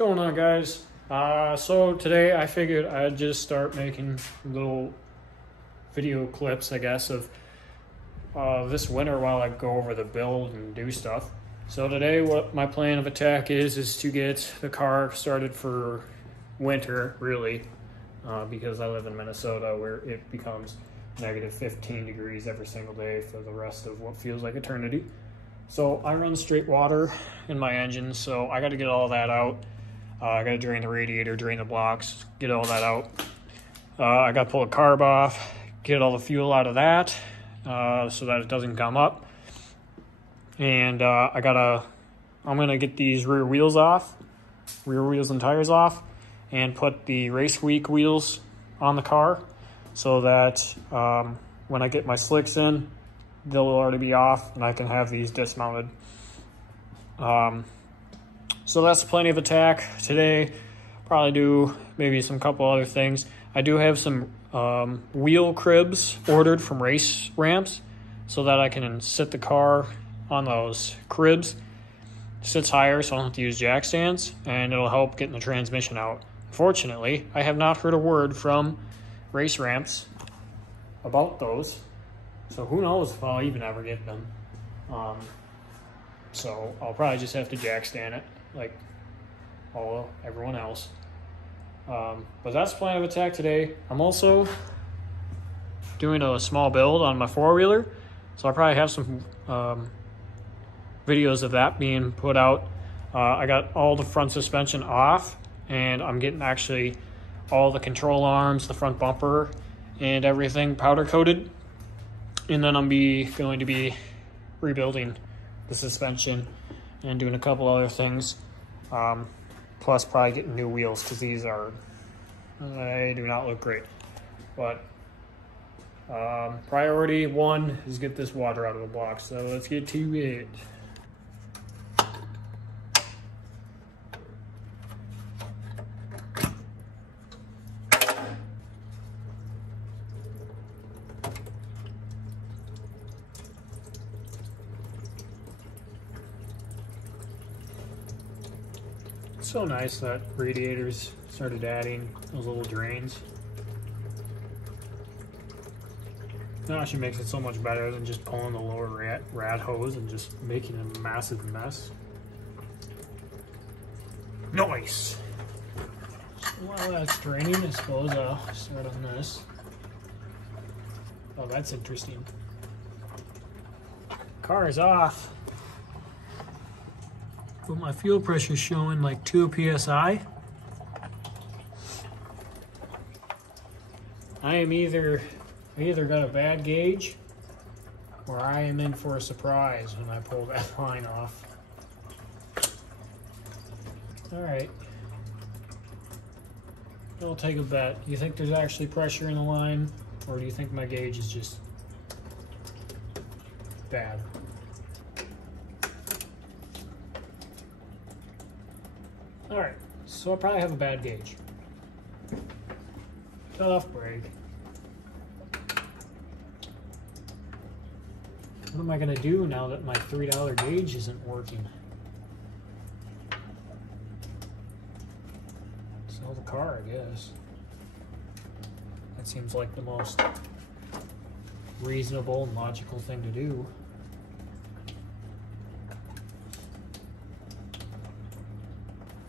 going on, guys? So today I figured I'd just start making little video clips, I guess, of this winter while I go over the build and do stuff. So today what my plan of attack is to get the car started for winter, really, because I live in Minnesota where it becomes negative 15 degrees every single day for the rest of what feels like eternity. So I run straight water in my engine, so I got to get all that out. I got to drain the radiator, drain the blocks, get all that out. I got to pull the carb off, get all the fuel out of that so that it doesn't gum up. And I'm going to get these rear wheels and tires off, and put the race week wheels on the car so that when I get my slicks in, they'll already be off and I can have these dismounted. So that's plenty of attack today. Probably do maybe some couple other things. I do have some wheel cribs ordered from race ramps so that I can sit the car on those cribs. It sits higher so I don't have to use jack stands, and it'll help getting the transmission out. Unfortunately, I have not heard a word from race ramps about those, so who knows if I'll even ever get them. So I'll probably just have to jack stand it like everyone else. But that's the plan of attack today. I'm also doing a small build on my four-wheeler, so I'll probably have some videos of that being put out. I got all the front suspension off, and I'm getting actually all the control arms, the front bumper, and everything powder coated. And then I'm going to be rebuilding the suspension and doing a couple other things. Plus probably getting new wheels because they do not look great. But priority one is get this water out of the block. So let's get to it. It's so nice that radiators started adding those little drains. That actually makes it so much better than just pulling the lower rat hose and just making a massive mess. Nice! So while that's draining, I suppose I'll start on this. Oh, that's interesting. Car is off. But my fuel pressure is showing like 2 psi. I am either got a bad gauge or I am in for a surprise when I pull that line off. All right. I'll take a bet. Do you think there's actually pressure in the line, or do you think my gauge is just bad? All right, so I probably have a bad gauge. Cut off brake. What am I gonna do now that my $3 gauge isn't working? Sell the car, I guess. That seems like the most reasonable and logical thing to do.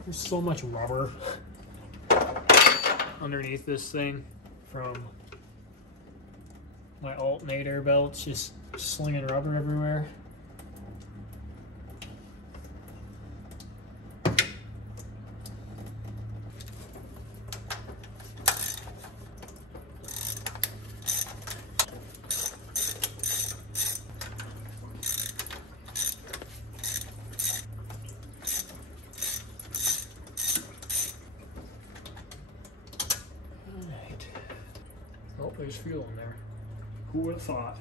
There's so much rubber underneath this thing from my alternator belts, just slinging rubber everywhere. Oh, there's fuel in there. Who would have thought?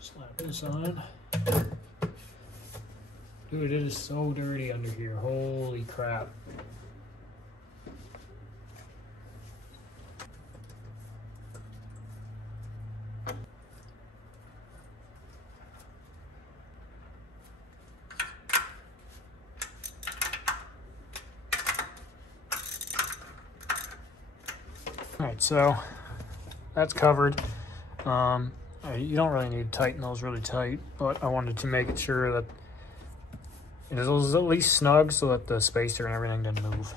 Slap this on. Dude, it is so dirty under here. Holy crap. Alright, so that's covered. You don't really need to tighten those really tight, but I wanted to make sure that it was at least snug so that the spacer and everything didn't move.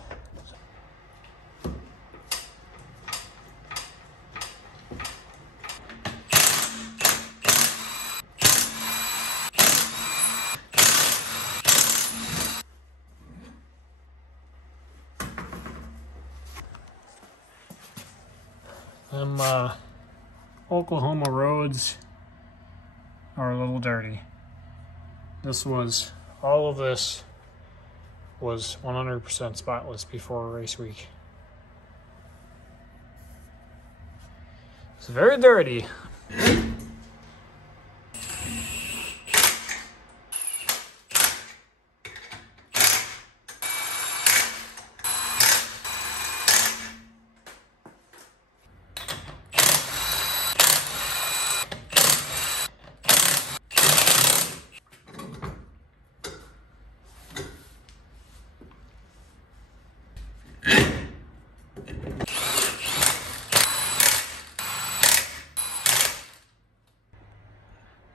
Oklahoma roads are a little dirty. All of this was 100% spotless before race week. It's very dirty.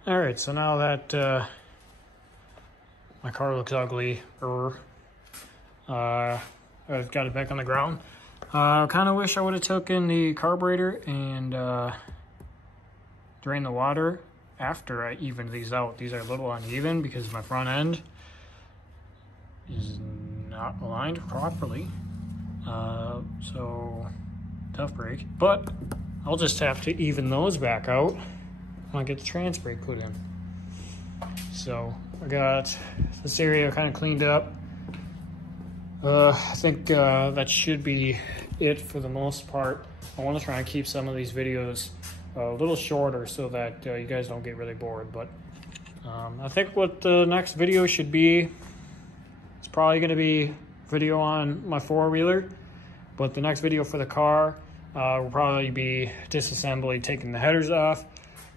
All right, so now that my car looks ugly, I've got it back on the ground. I kind of wish I would have taken the carburetor and drained the water after I evened these out. These are a little uneven because my front end is not aligned properly. So tough break, but I'll just have to even those back out when I get the trans brake put in. So I got this area kind of cleaned up. I think that should be it for the most part. I want to try and keep some of these videos a little shorter so that you guys don't get really bored. But I think what the next video should be, it's probably going to be video on my four-wheeler, but the next video for the car will probably be disassembly, taking the headers off,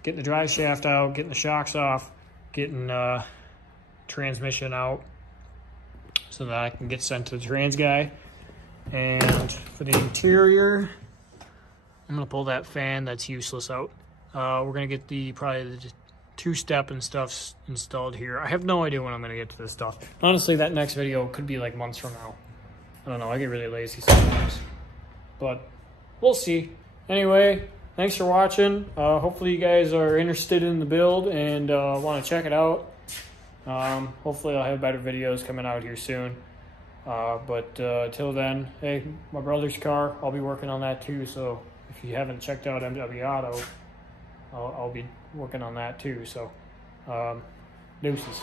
getting the drive shaft out, getting the shocks off, getting transmission out so that I can get sent to the trans guy. And for the interior, I'm gonna pull that fan that's useless out. We're gonna get probably the two-step and stuff installed here. I have no idea when I'm gonna get to this stuff. Honestly, that next video could be like months from now. I don't know, I get really lazy sometimes, but we'll see. Anyway, thanks for watching. Hopefully you guys are interested in the build and want to check it out. Hopefully I'll have better videos coming out here soon. But till then, hey, my brother's car, I'll be working on that too. So if you haven't checked out MW Auto, I'll be working on that too. So deuces.